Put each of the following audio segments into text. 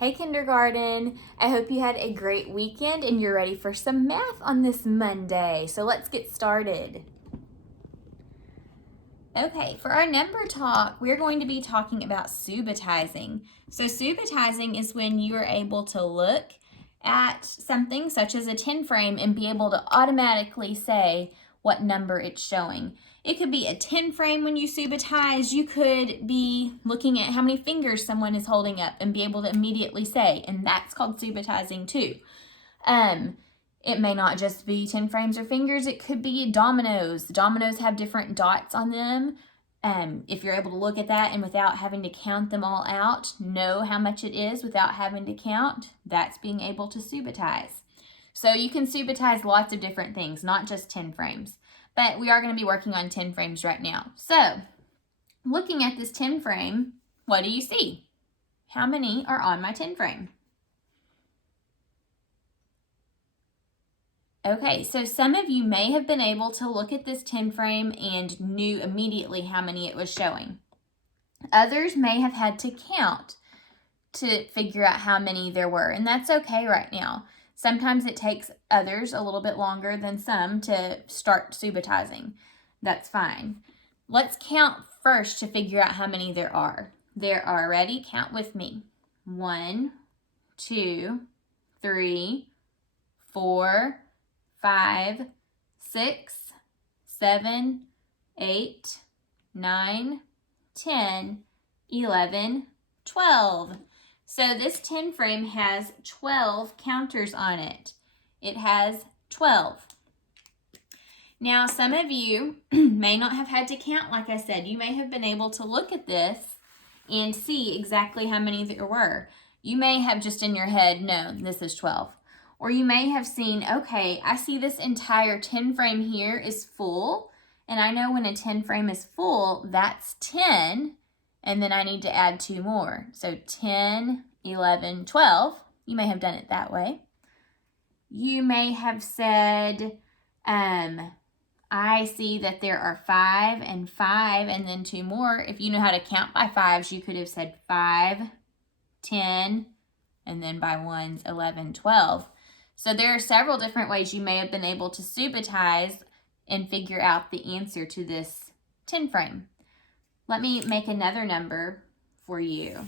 Hey kindergarten, I hope you had a great weekend and you're ready for some math on this Monday. So let's get started. Okay, for our number talk, we're going to be talking about subitizing. So subitizing is when you are able to look at something such as a 10 frame and be able to automatically say what number it's showing. It could be a 10 frame when you subitize. You could be looking at how many fingers someone is holding up and be able to immediately say, and that's called subitizing too. It may not just be 10 frames or fingers. It could be dominoes. Dominoes have different dots on them. If you're able to look at that and without having to count them all out, know how much it is without having to count, that's being able to subitize. So you can subitize lots of different things, not just 10 frames. But we are going to be working on 10 frames right now. So looking at this 10 frame, what do you see? How many are on my 10 frame? Okay, so some of you may have been able to look at this 10 frame and knew immediately how many it was showing. Others may have had to count to figure out how many there were, and that's okay right now. Sometimes it takes others a little bit longer than some to start subitizing. That's fine. Let's count first to figure out how many there are. There are, ready? Count with me. 1, 2, 3, 4, 5, 6, 7, 8, 9, 10, 11, 12. So this 10 frame has 12 counters on it. It has 12. Now some of you may not have had to count, like I said. You may have been able to look at this and see exactly how many there were. You may have just in your head known this is 12. Or you may have seen, okay, I see this entire 10 frame here is full, and I know when a 10 frame is full, that's 10, and then I need to add 2 more. So 10, 11, 12. You may have done it that way. You may have said, I see that there are 5 and 5 and then 2 more. If you know how to count by 5s, you could have said 5, 10, and then by 1s, 11, 12. So there are several different ways you may have been able to subitize and figure out the answer to this 10 frame. Let me make another number for you.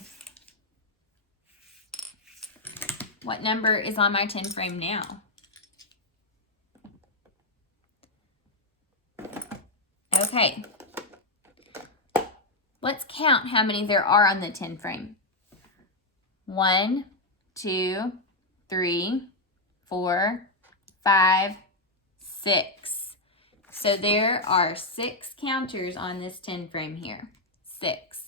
What number is on my 10 frame now? Okay. Let's count how many there are on the 10 frame. 1, 2, 3, 4, 5, 6. So there are 6 counters on this 10 frame here. 6.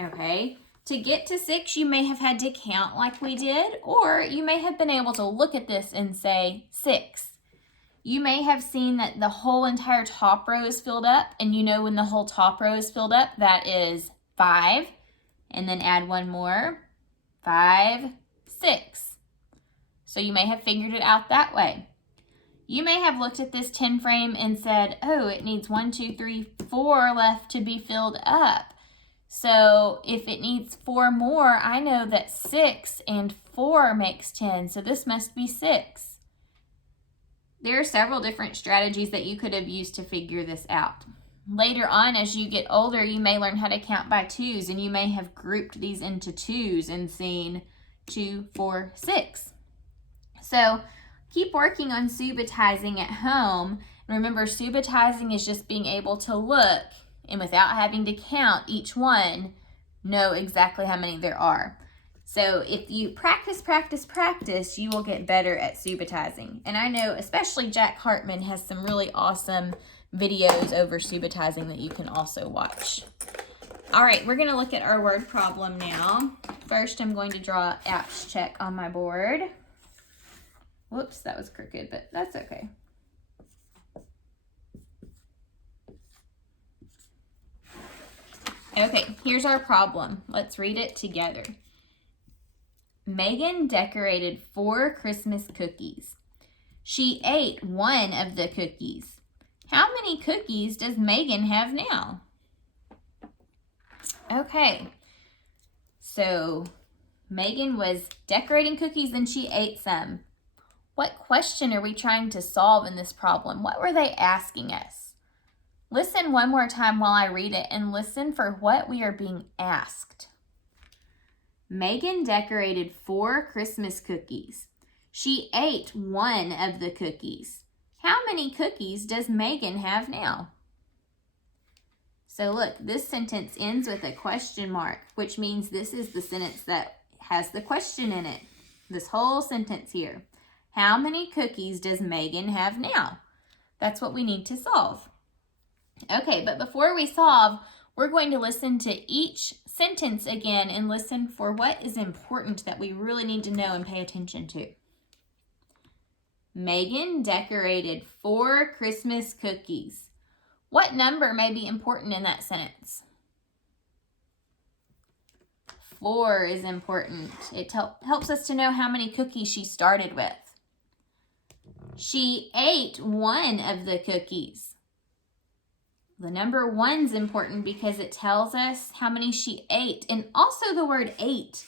Okay. To get to 6, you may have had to count like we did, or you may have been able to look at this and say 6. You may have seen that the whole entire top row is filled up, and you know when the whole top row is filled up, that is 5, and then add 1 more, 5, 6. So you may have figured it out that way. You may have looked at this 10 frame and said, oh, it needs 1, 2, 3, 4 left to be filled up. So if it needs 4 more, I know that 6 and 4 makes 10, so this must be 6. There are several different strategies that you could have used to figure this out. Later on, as you get older, you may learn how to count by 2s, and you may have grouped these into 2s and seen 2, 4, 6. So keep working on subitizing at home. Remember, subitizing is just being able to look and without having to count each one, know exactly how many there are. So if you practice, you will get better at subitizing. And I know especially Jack Hartman has some really awesome videos over subitizing that you can also watch. All right, we're going to look at our word problem now. First, I'm going to draw apps check on my board. Whoops, that was crooked, but that's okay. Okay, here's our problem. Let's read it together. Megan decorated 4 Christmas cookies. She ate 1 of the cookies. How many cookies does Megan have now? Okay, So Megan was decorating cookies and she ate some. What question are we trying to solve in this problem? What were they asking us? Listen one more time while I read it and listen for what we are being asked. Megan decorated 4 Christmas cookies. She ate one of the cookies. How many cookies does Megan have now? So look, this sentence ends with a question mark, which means this is the sentence that has the question in it. This whole sentence here. How many cookies does Megan have now? That's what we need to solve. Okay, but before we solve, we're going to listen to each sentence again and listen for what is important that we really need to know and pay attention to. Megan decorated 4 Christmas cookies. What number may be important in that sentence? 4 is important. It helps us to know how many cookies she started with. She ate one of the cookies. The number 1 is important because it tells us how many she ate. And also the word ate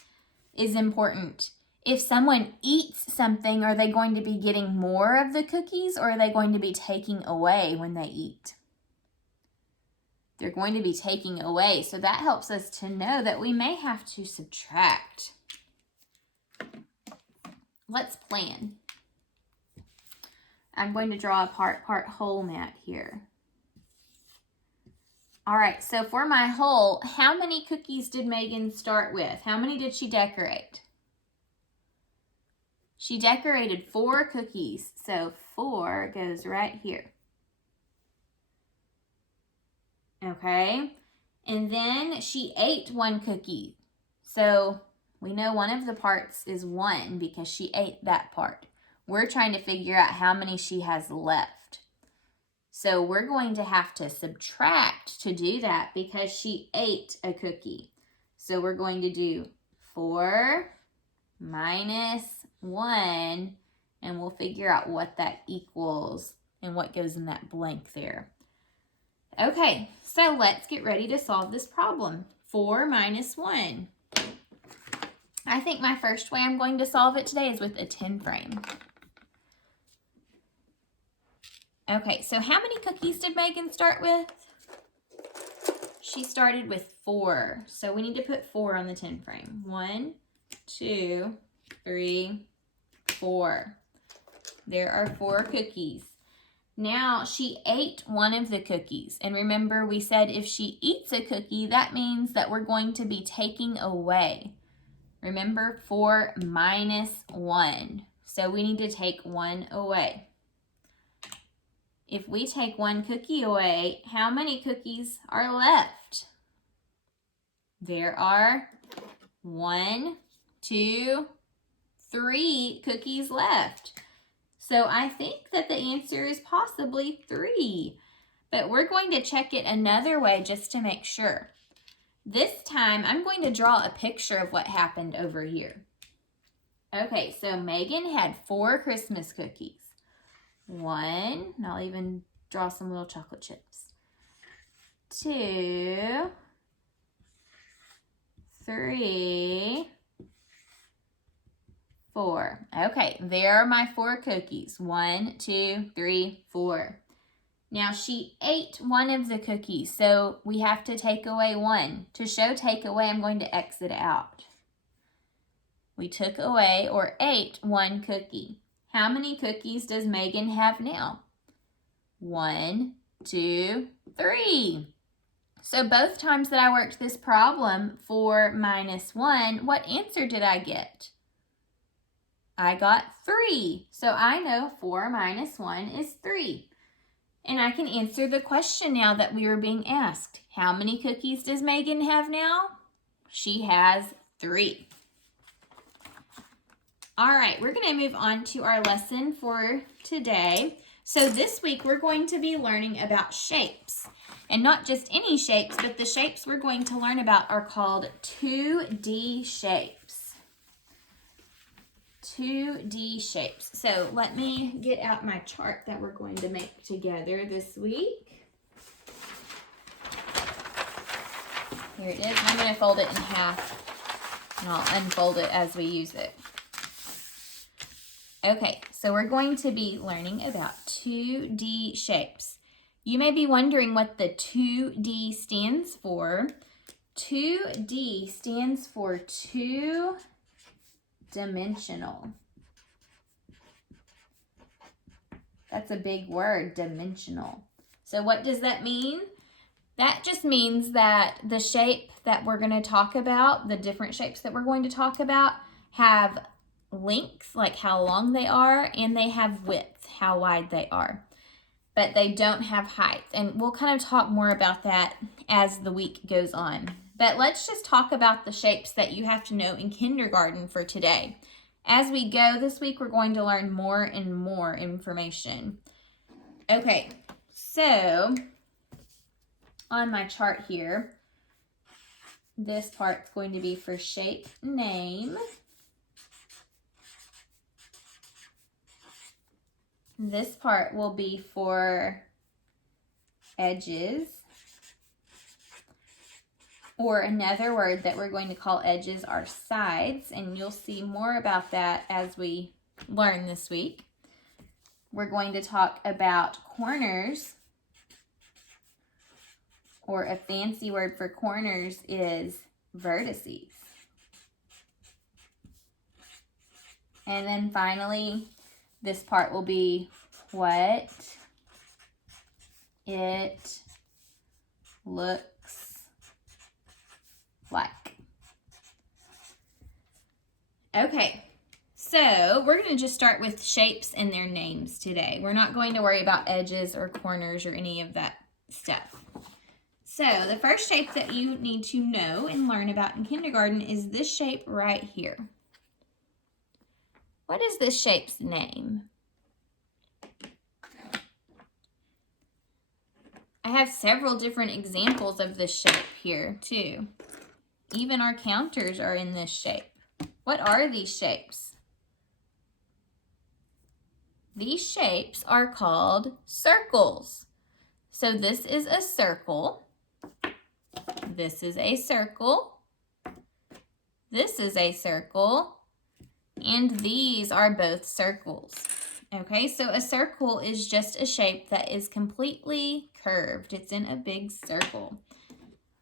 is important. If someone eats something, are they going to be getting more of the cookies or are they going to be taking away when they eat? They're going to be taking away. So that helps us to know that we may have to subtract. Let's plan. I'm going to draw a part whole mat here. All right, so for my whole, how many cookies did Megan start with? How many did she decorate? She decorated 4 cookies, so 4 goes right here. Okay, and then she ate 1 cookie. So we know one of the parts is 1 because she ate that part. We're trying to figure out how many she has left. So we're going to have to subtract to do that because she ate a cookie. So we're going to do 4 minus 1, and we'll figure out what that equals and what goes in that blank there. Okay, so let's get ready to solve this problem. 4 minus 1. I think my first way I'm going to solve it today is with a 10 frame. Okay, so how many cookies did Megan start with? She started with 4. So we need to put 4 on the 10 frame. 1, 2, 3, 4. There are 4 cookies. Now she ate one of the cookies. And remember, we said if she eats a cookie, that means that we're going to be taking away. Remember, 4 minus 1. So we need to take 1 away. If we take 1 cookie away, how many cookies are left? There are 1, 2, 3 cookies left. So I think that the answer is possibly 3. But we're going to check it another way just to make sure. This time, I'm going to draw a picture of what happened over here. Okay, so Megan had 4 Christmas cookies. 1, and I'll even draw some little chocolate chips. 2, 3, 4. Okay, there are my 4 cookies. 1, 2, 3, 4. Now she ate one of the cookies, so we have to take away 1. To show take away, I'm going to X it out. We took away or ate 1 cookie. How many cookies does Megan have now? 1, 2, 3. So both times that I worked this problem, 4 minus 1, what answer did I get? I got 3. So I know 4 minus 1 is 3. And I can answer the question now that we were being asked. How many cookies does Megan have now? She has 3. All right, we're going to move on to our lesson for today. So this week we're going to be learning about shapes. And not just any shapes, but the shapes we're going to learn about are called 2D shapes. 2D shapes. So let me get out my chart that we're going to make together this week. Here it is. I'm going to fold it in half And I'll unfold it as we use it. Okay, so we're going to be learning about 2D shapes. You may be wondering what the 2D stands for. 2D stands for two-dimensional. That's a big word, dimensional. So what does that mean? That just means that the shape that we're going to talk about, the different shapes that we're going to talk about, have length, like how long they are, and they have width, how wide they are. But they don't have height. And we'll kind of talk more about that as the week goes on. But let's just talk about the shapes that you have to know in kindergarten for today. As we go this week, we're going to learn more and more information. Okay, so on my chart here, this part's going to be for shape name. This part will be for edges, or another word that we're going to call edges are sides, and you'll see more about that as we learn this week. We're going to talk about corners, or a fancy word for corners is vertices. And then finally, this part will be what it looks like. Okay, so we're going to just start with shapes and their names today. We're not going to worry about edges or corners or any of that stuff. So the first shape that you need to know and learn about in kindergarten is this shape right here. What is this shape's name? I have several different examples of this shape here too. Even our counters are in this shape. What are these shapes? These shapes are called circles. So this is a circle. This is a circle. This is a circle. And these are both circles. Okay, so a circle is just a shape that is completely curved. It's in a big circle.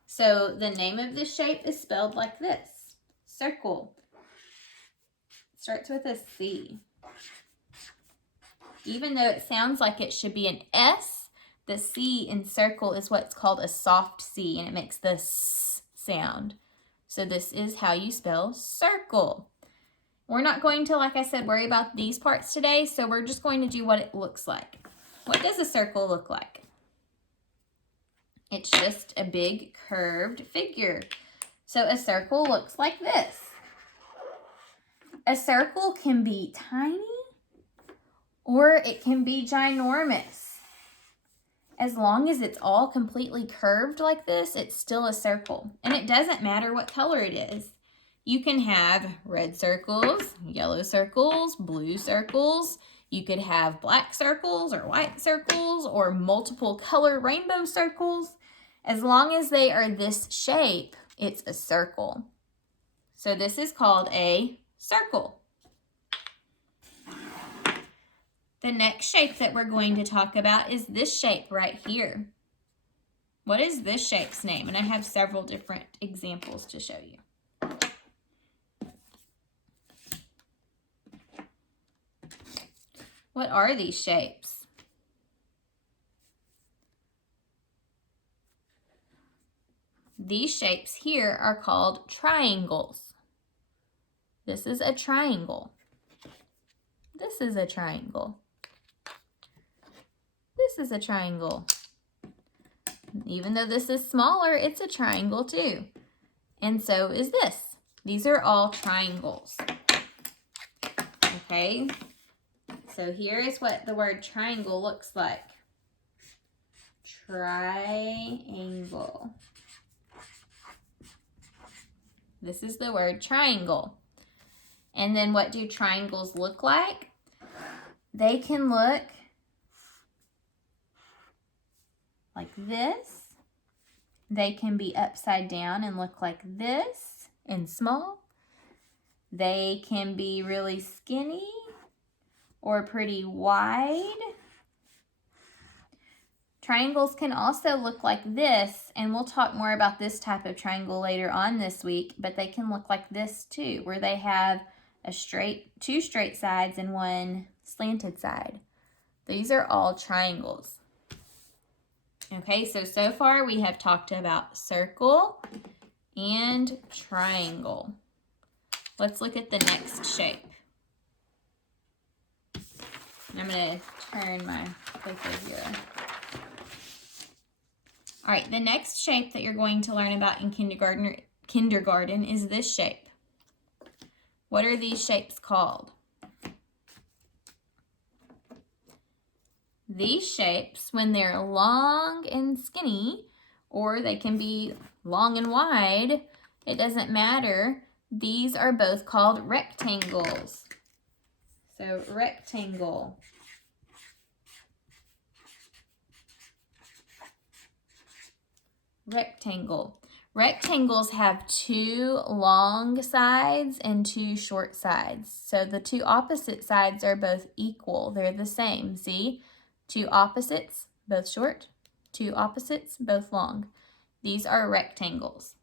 So the name of this shape is spelled like this, circle. It starts with a C. Even though it sounds like it should be an S, the C in circle is what's called a soft C, and it makes the S sound. So this is how you spell circle. We're not going to, like I said, worry about these parts today, so we're just going to do what it looks like. What does a circle look like? It's just a big curved figure. So a circle looks like this. A circle can be tiny or it can be ginormous. As long as it's all completely curved like this, it's still a circle. And it doesn't matter what color it is. You can have red circles, yellow circles, blue circles. You could have black circles or white circles or multiple color rainbow circles. As long as they are this shape, it's a circle. So this is called a circle. The next shape that we're going to talk about is this shape right here. What is this shape's name? And I have several different examples to show you. What are these shapes? These shapes here are called triangles. This is a triangle. This is a triangle. This is a triangle. Even though this is smaller, it's a triangle too. And so is this. These are all triangles. Okay, so here is what the word triangle looks like. Triangle. This is the word triangle. And then what do triangles look like? They can look like this. They can be upside down and look like this and small. They can be really skinny or pretty wide. Triangles can also look like this, and we'll talk more about this type of triangle later on this week, but they can look like this too, where they have two straight sides and one slanted side. These are all triangles. Okay, so far we have talked about circle and triangle. Let's look at the next shape. I'm going to turn my clicker here. All right, the next shape that you're going to learn about in kindergarten is this shape. What are these shapes called? These shapes, when they're long and skinny, or they can be long and wide, it doesn't matter. These are both called rectangles. So rectangle. Rectangle. Rectangles have two long sides and two short sides. So the two opposite sides are both equal. They're the same. See? Two opposites, both short. Two opposites, both long. These are rectangles.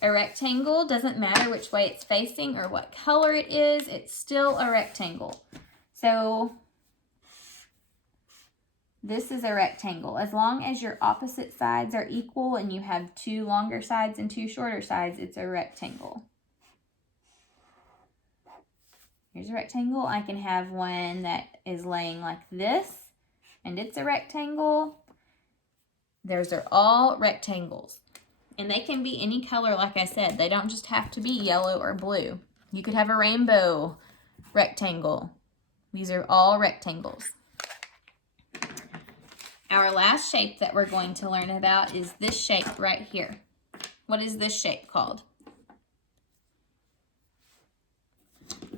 A rectangle doesn't matter which way it's facing or what color it is. It's still a rectangle. So this is a rectangle. As long as your opposite sides are equal and you have two longer sides and two shorter sides, it's a rectangle. Here's a rectangle. I can have one that is laying like this, and it's a rectangle. Those are all rectangles. And they can be any color, like I said. They don't just have to be yellow or blue. You could have a rainbow rectangle. These are all rectangles. Our last shape that we're going to learn about is this shape right here. What is this shape called?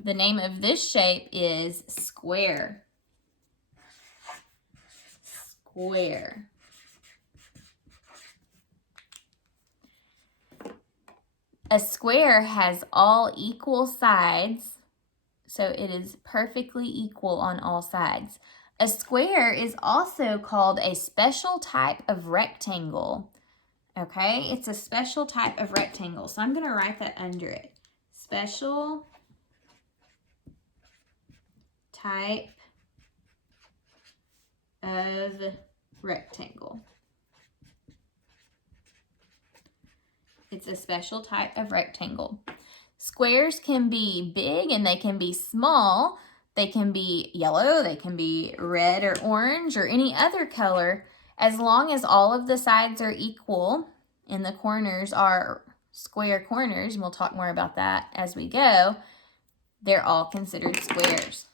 The name of this shape is square. Square. A square has all equal sides, so it is perfectly equal on all sides. A square is also called a special type of rectangle. Okay, it's a special type of rectangle. So I'm going to write that under it. Special type of rectangle. It's a special type of rectangle. Squares can be big and they can be small. They can be yellow, they can be red or orange or any other color. As long as all of the sides are equal and the corners are square corners, and we'll talk more about that as we go, they're all considered squares.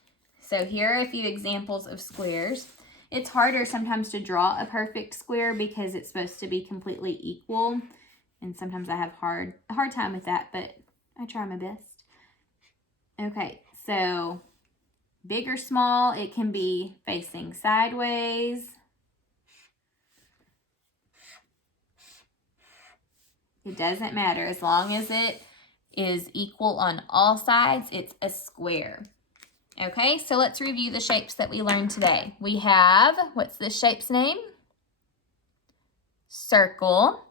So here are a few examples of squares. It's harder sometimes to draw a perfect square because it's supposed to be completely equal. And sometimes I have a hard time with that, but I try my best. Okay, so big or small, it can be facing sideways. It doesn't matter. As long as it is equal on all sides, it's a square. Okay, so let's review the shapes that we learned today. We have, what's this shape's name? Circle.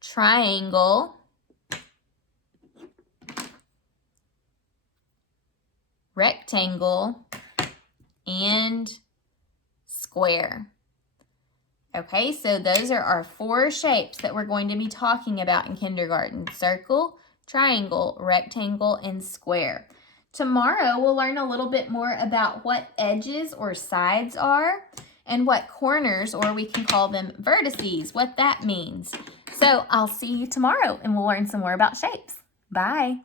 Triangle. Rectangle. And square. Okay, so those are our 4 shapes that we're going to be talking about in kindergarten. Circle, triangle, rectangle, and square. Tomorrow, we'll learn a little bit more about what edges or sides are and what corners, or we can call them vertices, what that means. So I'll see you tomorrow and we'll learn some more about shapes. Bye.